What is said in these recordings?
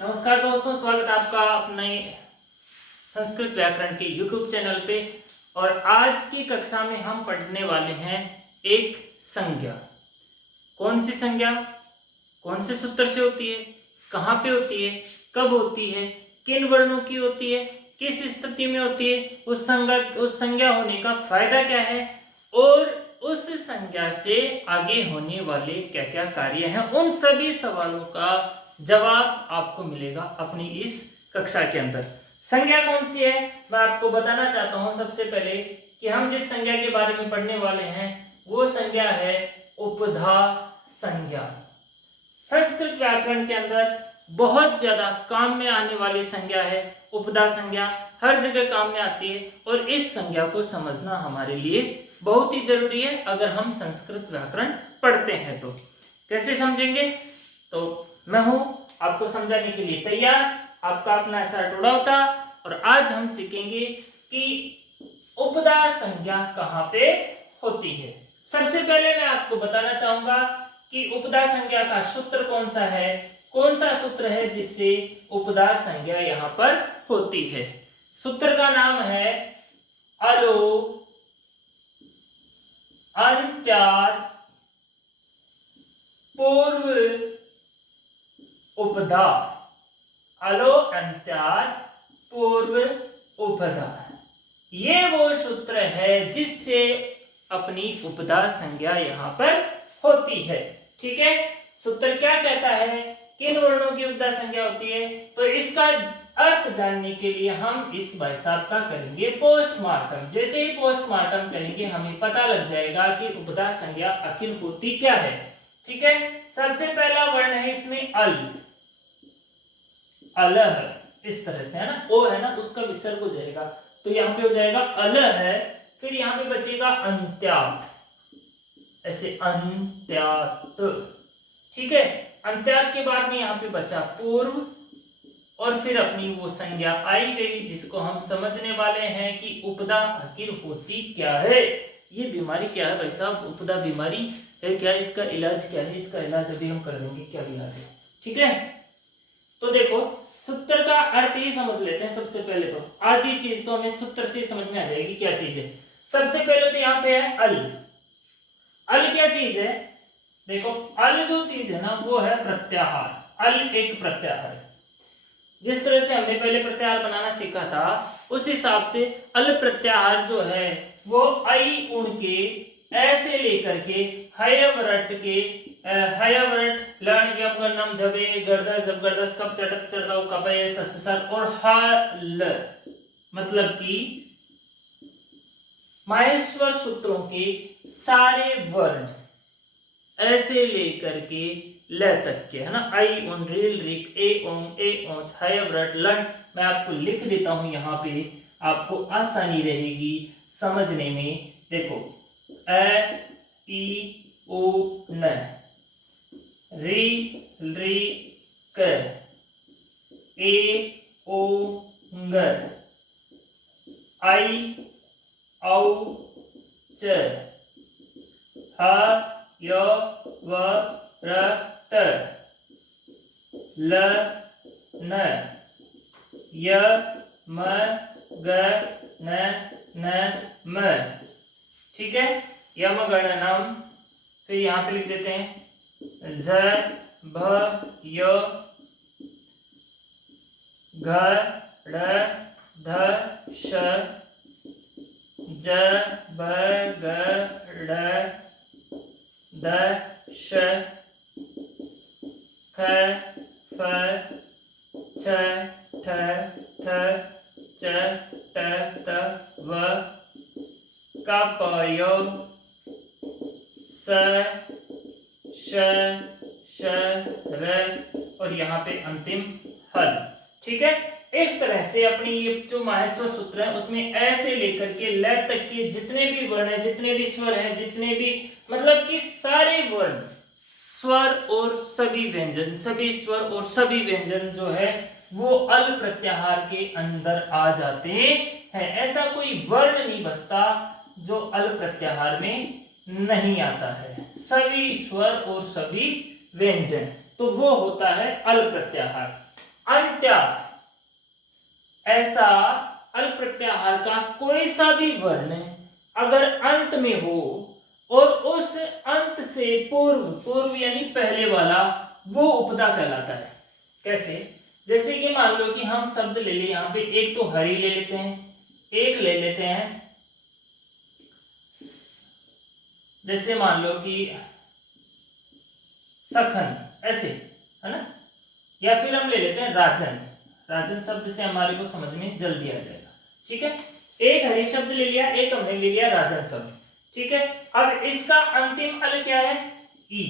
नमस्कार दोस्तों, स्वागत है आपका अपने संस्कृत व्याकरण के YouTube चैनल पे। और आज की कक्षा में हम पढ़ने वाले हैं एक संज्ञा। कौन सी संज्ञा, कौन से सूत्र से होती है, कहाँ पे होती है, कब होती है, किन वर्णों की होती है, किस स्थिति में होती है, उस संज्ञा होने का फायदा क्या है और उस संज्ञा से आगे होने वाले क्या क्या कार्य हैं, उन सभी सवालों का जवाब आपको मिलेगा अपनी इस कक्षा के अंदर। संज्ञा कौन सी है मैं आपको बताना चाहता हूं। सबसे पहले कि हम जिस संज्ञा के बारे में पढ़ने वाले हैं वो संज्ञा है उपधा संज्ञा। संस्कृत व्याकरण के अंदर बहुत ज्यादा काम में आने वाली संज्ञा है उपधा संज्ञा। हर जगह काम में आती है और इस संज्ञा को समझना हमारे लिए बहुत ही जरूरी है अगर हम संस्कृत व्याकरण पढ़ते हैं। तो कैसे समझेंगे, तो मैं हूं आपको समझाने के लिए तैयार, आपका अपना SR टोडावता। और आज हम सीखेंगे कि उपधा संज्ञा कहाँ पे होती है। सबसे पहले मैं आपको बताना चाहूंगा कि उपधा संज्ञा का सूत्र कौन सा है, कौन सा सूत्र है जिससे उपधा संज्ञा यहाँ पर होती है। सूत्र का नाम है अलो अंत्यात् पूर्व उपधा। अलो अंत्यात् पूर्व उपधा, ये वो सूत्र है जिससे अपनी उपधा संज्ञा यहाँ पर होती है। ठीक है, सूत्र क्या कहता है, किन वर्णों की उपधा संज्ञा होती है, तो इसका अर्थ जानने के लिए हम इस भाई साहब का करेंगे पोस्टमार्टम। जैसे ही पोस्टमार्टम करेंगे हमें पता लग जाएगा कि उपधा संज्ञा आखिर होती क्या है। ठीक है, सबसे पहला वर्ण है इसमें अल, अलह, इस तरह से है ना, ओ है ना, उसका विसर्ग हो जाएगा तो यहाँ पे हो जाएगा अलह है। फिर यहाँ पे बचेगा अंत्यात्, ऐसे अंत्यात्। ठीक है, अंत्यात् के बाद में यहाँ पे बचा पूर्व और फिर अपनी वो संज्ञा आई गई जिसको हम समझने वाले हैं कि उपधा आखिर होती क्या है। ये बीमारी क्या है भाई साहब, उपधा बीमारी है क्या, इसका इलाज क्या है, इसका इलाज अभी हम कर देंगे क्या इलाज है। ठीक है, तो देखो सूत्र का अर्थ ही समझ लेते हैं। सबसे पहले तो आधी चीज तो हमें सूत्र से समझ में आ जाएगी क्या चीज है। सबसे पहले तो यहाँ पे है अल। अल क्या चीज है, देखो अल जो चीज है ना वो है प्रत्याहार। अल एक प्रत्याहार है। जिस तरह से हमने पहले प्रत्याहार बनाना सीखा था उस हिसाब से अल प्रत्याहार जो है वो आई उण के ऐसे लेकर के हयवरट के हयवरट लण यम गन्नम जबे गर्दस जब गर्दस कब चटक चढ़ाओ कपय सससर और हल, मतलब कि माहेश्वर सूत्रों के सारे वर्ण ऐसे लेकर के ल तक के, है ना, आई उन रील रिक ए ओम ए ओच हयवरट लण। मैं आपको लिख देता हूं यहाँ पे, आपको आसानी रहेगी समझने में। देखो अ ई ओ न, री री क, ए ओ ग, आई औ च, ह य व र ट, ल न, य म ग न न म। ठीक है, यम गणनम। फिर यहाँ पे लिख देते हैं ज भ य घ ड़ ध श, ज ब ग ड़ द श, ख फ छ ठ ठ च ट त व, क प य स श श र, और यहाँ पे अंतिम हल। ठीक है, इस तरह से अपनी ये जो माहेश्वर सूत्र है उसमें ऐसे लेकर के ल तक के जितने भी वर्ण है, जितने भी स्वर हैं, जितने भी मतलब कि सारे वर्ण, स्वर और सभी व्यंजन, सभी स्वर और सभी व्यंजन जो है वो अल प्रत्याहार के अंदर आ जाते हैं। ऐसा कोई वर्ण नहीं बचता जो अल प्रत्याहार में नहीं आता है। सभी स्वर और सभी व्यंजन, तो वो होता है अल प्रत्याहार। अंत्यात् ऐसा अल प्रत्याहार का कोई सा भी वर्ण अगर अंत में हो और उस अंत से पूर्व यानी पहले वाला, वो उपदा कहलाता है। कैसे? जैसे कि मान लो कि हम शब्द ले लिए, यहाँ पे एक तो हरि ले लेते हैं, एक ले लेते हैं, जैसे मान लो कि सखन, ऐसे है ना, या फिर हम ले लेते हैं राजन। राजन शब्द से हमारे को समझ में जल्दी आ जाएगा। ठीक है, एक हरि शब्द ले लिया, एक हमने ले लिया राजन शब्द। ठीक है, अब इसका अंतिम अल क्या है? ई।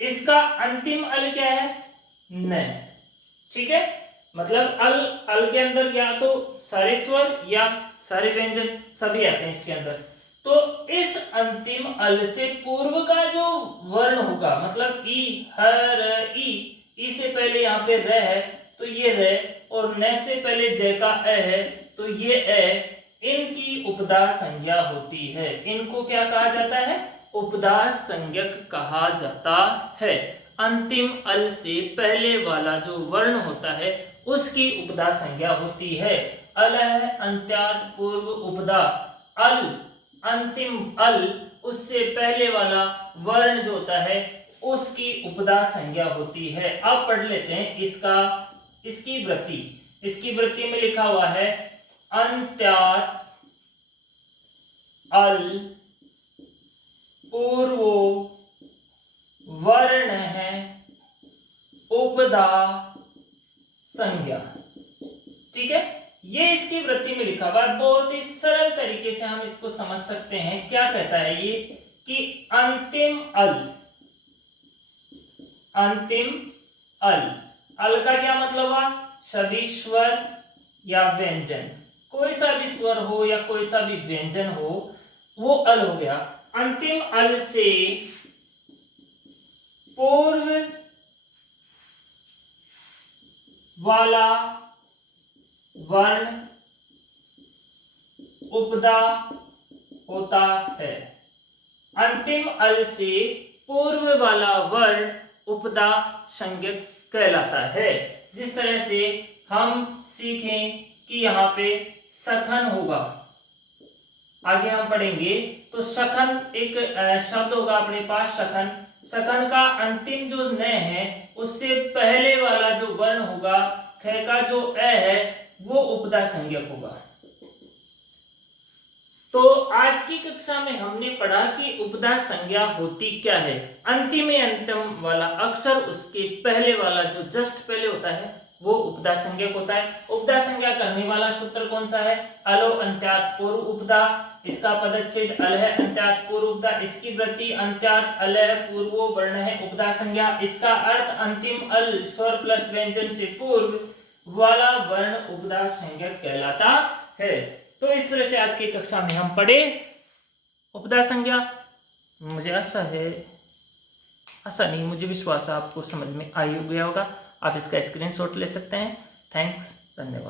इसका अंतिम अल क्या है? न। ठीक है, मतलब अल के अंदर क्या तो सारे स्वर या सारे व्यंजन सभी आते हैं इसके अंदर। तो इस अंतिम अल से पूर्व का जो वर्ण होगा, मतलब ई, हर ई से पहले यहाँ पे र है तो ये र, और न से पहले जय का अ है तो ये अ, इनकी उपदा संज्ञा होती है। इनको क्या कहा जाता है? उपदा संज्ञक कहा जाता है। अंतिम अल से पहले वाला जो वर्ण होता है उसकी उपदा संज्ञा होती है। अलह अंत्यात् पूर्व उपदा, अल अंतिम अल उससे पहले वाला वर्ण जो होता है उसकी उपदा संज्ञा होती है। अब पढ़ लेते हैं इसकी वृत्ति। इसकी वृत्ति में लिखा हुआ है अंत्यात् अल पूर्वो वर्ण है उपदा संज्ञा। ठीक है, ये इसकी वृत्ति में लिखा हुआ है। बहुत ही सरल तरीके से हम इसको समझ सकते हैं। क्या कहता है ये कि अंतिम अल का क्या मतलब हुआ? सभी स्वर या व्यंजन, कोई सा भी स्वर हो या कोई सा भी व्यंजन हो वो अल हो गया। अंतिम अल से पूर्व वाला वर्ण उपदा होता है। अंतिम अल से पूर्व वाला वर्ण उपदा संज्ञक कहलाता है। जिस तरह से हम सीखें कि यहाँ पे सखन होगा, आगे हम पढ़ेंगे तो सखन एक शब्द होगा अपने पास, सखन। सखन का अंतिम जो न है उससे पहले वाला जो वर्ण होगा, ख का जो अ है, वो उपदा संज्ञक होगा। तो आज की कक्षा में हमने पढ़ा कि उपदा संज्ञा होती क्या है। अंतिम वाला अक्षर उसके पहले वाला जो जस्ट पहले होता है वो उपदा संज्ञक होता है। उपदा संज्ञा करने वाला सूत्र कौन सा है? अलो अंत्यात् पूर्व उपदा। इसका पदच्छेद अल है अंत्यात् पूर्व उपदा। इसकी वृत्ति अंत्यात् अल पूर्वो वर्ण है उपदा संज्ञा। इसका अर्थ अंतिम अल स्वर प्लस व्यंजन से पूर्व वाला वर्ण उपदा संज्ञक कहलाता है। तो इस तरह से आज की कक्षा में हम पढ़े उपदा संज्ञा। मुझे आशा नहीं, मुझे विश्वास है आपको समझ में आई गया होगा। आप इसका स्क्रीनशॉट ले सकते हैं। थैंक्स, धन्यवाद।